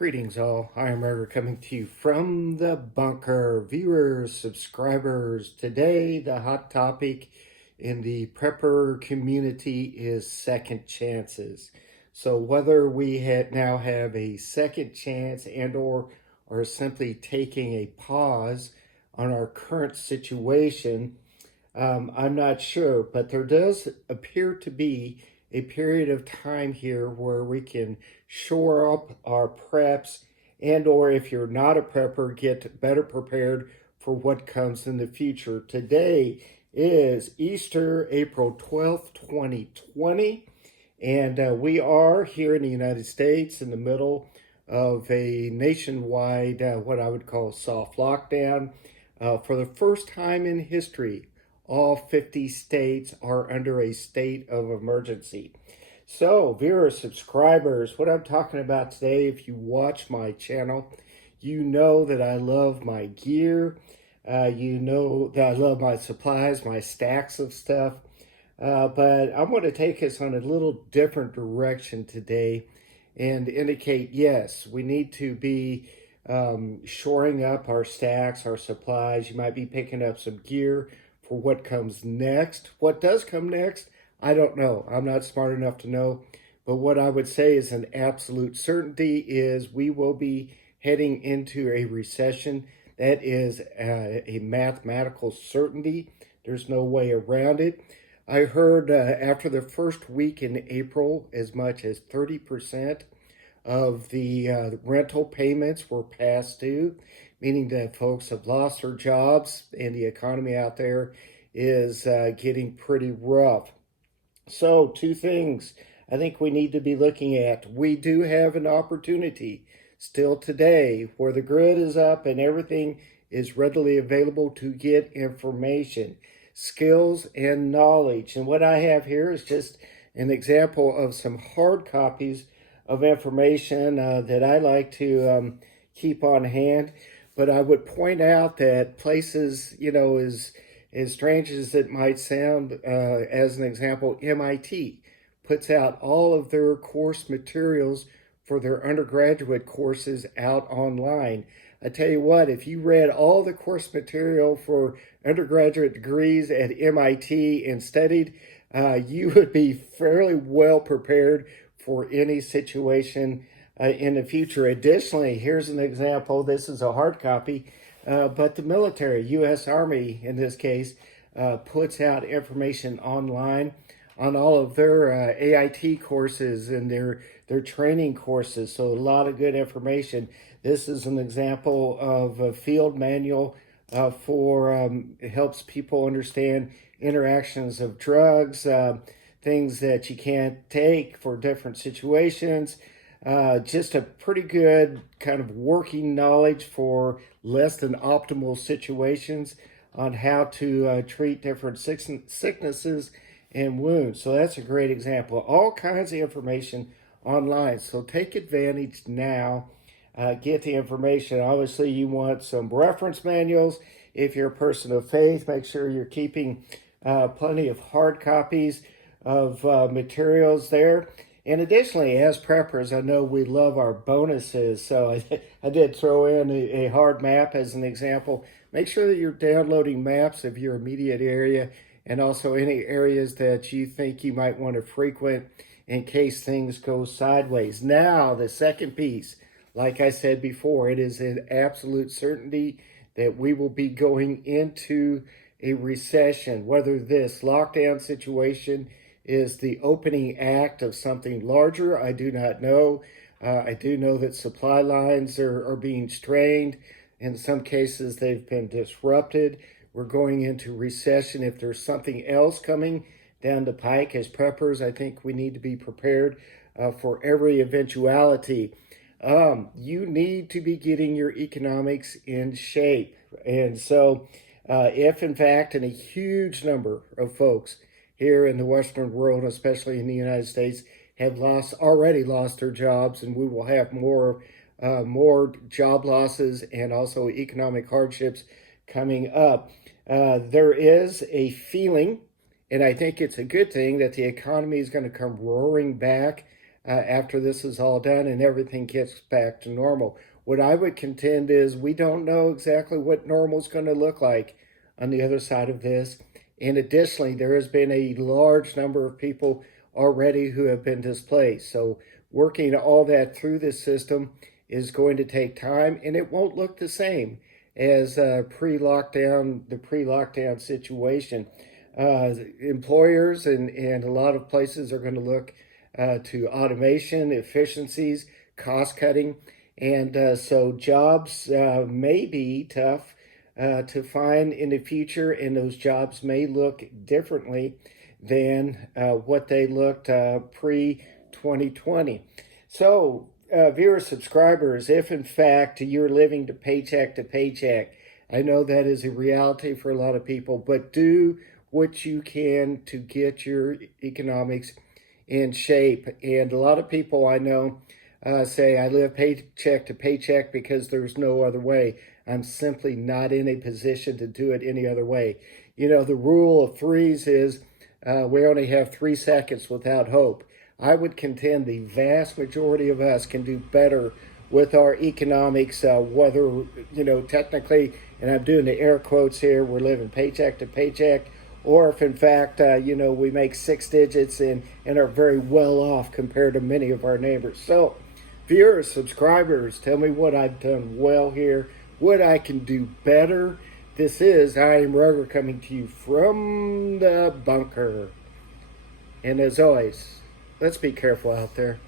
Greetings, all. I am Murder coming to you from the bunker. Viewers, subscribers, today the hot topic in the prepper community is second chances. So whether we now have a second chance and or are simply taking a pause on our current situation, I'm not sure, but there does appear to be a period of time here where we can shore up our preps and or if you're not a prepper, get better prepared for what comes in the future. Today is Easter, April 12th, 2020, and we are here in the United States in the middle of a nationwide, what I would call soft lockdown. For the first time in history, all 50 states are under a state of emergency. So, viewers, subscribers, what I'm talking about today, if you watch my channel, you know that I love my gear. You know that I love my supplies, my stacks of stuff. But I'm going to take us on a little different direction today and indicate, yes, we need to be shoring up our stacks, our supplies. You might be picking up some gear for what comes next. What does come next, I don't know. I'm not smart enough to know. But what I would say is an absolute certainty is we will be heading into a recession. That is a mathematical certainty. There's no way around it. I heard after the first week in April, as much as 30% of the rental payments were past due, meaning that folks have lost their jobs and the economy out there is getting pretty rough. So, two things I think we need to be looking at. We do have an opportunity still today where the grid is up and everything is readily available to get information, skills, and knowledge. And what I have here is just an example of some hard copies of information that I like to keep on hand. But I would point out that places, as strange as it might sound, as an example, MIT puts out all of their course materials for their undergraduate courses out online. I tell you what, if you read all the course material for undergraduate degrees at MIT and studied, you would be fairly well prepared for any situation in the future. Additionally, here's an example. This is a hard copy, but the military, U.S. Army in this case, puts out information online on all of their AIT courses and their training courses. So a lot of good information. This is an example of a field manual for helps people understand interactions of drugs, things that you can't take for different situations. Just a pretty good kind of working knowledge for less than optimal situations on how to treat different sicknesses and wounds. So that's a great example. All kinds of information online. So take advantage now. Get the information. Obviously, you want some reference manuals. If you're a person of faith, make sure you're keeping plenty of hard copies of materials there. And additionally, as preppers, I know we love our bonuses. So I did throw in a hard map as an example. Make sure that you're downloading maps of your immediate area and also any areas that you think you might want to frequent in case things go sideways. Now, the second piece, like I said before, it is an absolute certainty that we will be going into a recession. Whether this lockdown situation is the opening act of something larger, I do not know. I do know that supply lines are being strained. In some cases, they've been disrupted. We're going into recession. If there's something else coming down the pike as preppers, I think we need to be prepared for every eventuality. You need to be getting your economics in shape. And so if in fact, and a huge number of folks here in the Western world, especially in the United States, have already lost their jobs, and we will have more job losses and also economic hardships coming up. There is a feeling, and I think it's a good thing, that the economy is going to come roaring back after this is all done and everything gets back to normal. What I would contend is we don't know exactly what normal is going to look like on the other side of this. And additionally, there has been a large number of people already who have been displaced. So working all that through this system is going to take time, and it won't look the same as the pre-lockdown situation. Employers and a lot of places are going to look to automation, efficiencies, cost cutting, and so jobs may be tough to find in the future, and those jobs may look differently than what they looked pre 2020. So, viewers, subscribers, if in fact you're living to paycheck, I know that is a reality for a lot of people, but do what you can to get your economics in shape. And a lot of people I know say, I live paycheck to paycheck because there's no other way. I'm simply not in a position to do it any other way. You know, the rule of threes is we only have 3 seconds without hope. I would contend the vast majority of us can do better with our economics, whether, you know, technically, and I'm doing the air quotes here, we're living paycheck to paycheck, or if in fact, you know, we make 6 digits and are very well off compared to many of our neighbors. So, viewers, subscribers, tell me what I've done well here, what I can do better. This is I Am Ruger coming to you from the bunker. And as always, let's be careful out there.